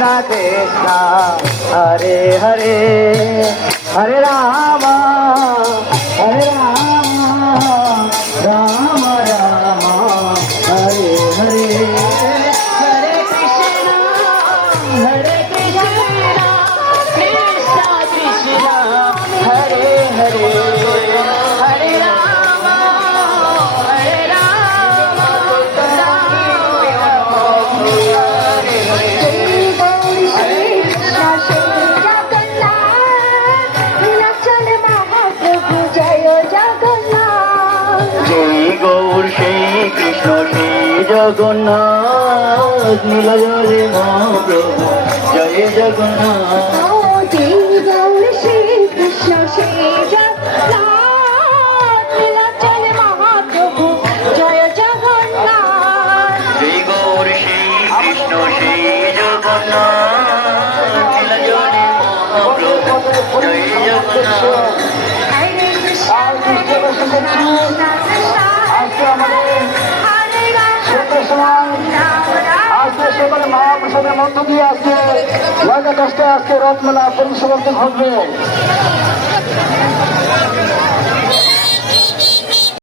कृष्ण हरे हरे हरे राम राम राम हरे हरे हरे कृष्ण कृष्ण कृष्ण हरे हरे हरे राम जगन्नाथ नीलाचले महाप्रभु जय जगन्नाथ जय गौर श्री कृष्ण श्री जगन्नाथ नीलाचले महाप्रभु जय जगन्नाथ जय गौर श्री कृष्ण श्री जगन्नाथ नीलाचले महाप्रभु जय जगन्नाथ हरे कृष्ण আজকে সেখানে মহাপ্রসাদের মধ্য দিয়ে আজকে লঙ্কা কষ্টে আজকে রথমেলা পরিসমাপ্তি ঘটবে।